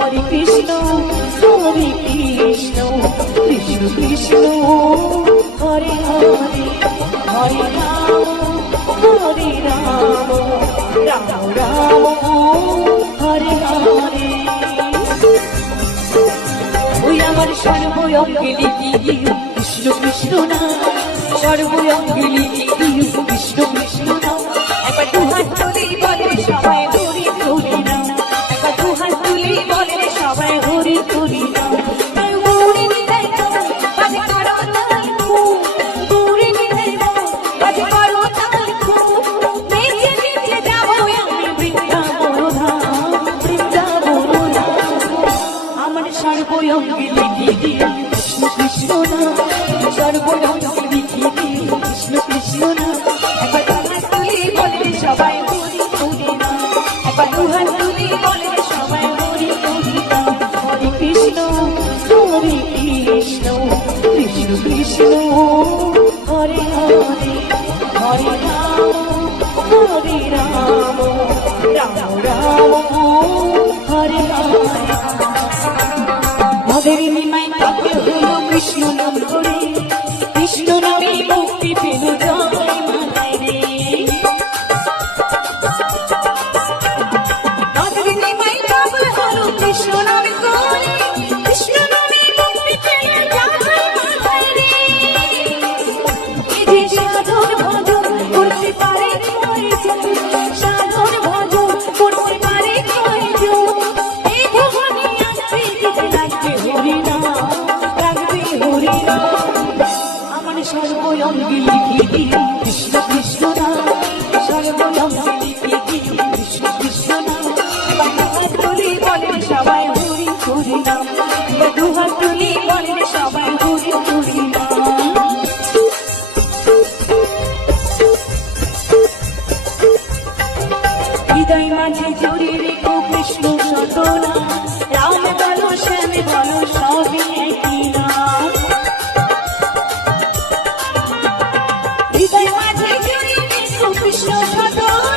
হরে কৃষ্ণ কৃষ্ণ কৃষ্ণ হরে হরে হরে রাম রাম রাম হরে হরে। ওই আমার সর্বঙ্গে লিখি দিও কৃষ্ণ কৃষ্ণ নাম, সর্বঙ্গে লিখি দিও কৃষ্ণ কৃষ্ণ নাম। একবার দুহাত তুলে বলে সবাই হরি হরি নাম, একবার দুহাত তুলে বলে সবাই হরি হরি নাম। সর্বঙ্গে লিখি দিও কৃষ্ণ কৃষ্ণ নাম, সর্বঙ্গে লিখি দিও কৃষ্ণ কৃষ্ণ নাম। একবার দুহাত তুলে বলে সবাই হরি হরি নাম, একবার দুহাত তুলে বলে সবাই হরি হরি নাম। হরে কৃষ্ণ কৃষ্ণ কৃষ্ণ হরে হরে হরে রাম রাম রাম হরে হরে। ভবের নিমাই কাকে হলো কৃষ্ণ নাম করে, কৃষ্ণ নামে মুক্তি পেল জয় মাতায় রে। ভবের নিমাই কাকে হলো কৃষ্ণ নাম করে, কৃষ্ণ নামে মুক্তি পেল জয় মাতায় রে। এই যে সাধন ভজন করতে পারে কয়জন, সাধন ভজন করতে পারে কয়জন। এই ভুবনে আসবে দিতে লাগবে হরি নাম, লাগবে হরি নাম। আমার সর্বঙ্গে লিখি দিও কৃষ্ণ কৃষ্ণ নাম, সর্বঙ্গে লিখি দিও কৃষ্ণ কৃষ্ণ নাম। দুহাত তুলি বলেন সবাই হরি হরি নাম, দুহাত তুলি বলেন সবাই হরি হরি নাম। হৃদয় মাঝে জড়িয়ে রেখো কৃষ্ণ সতনা, রাম বলো শ্যাম বলো সবই একই নাম। হৃদয় মাঝে জড়িয়ে রেখো কৃষ্ণ সতনা,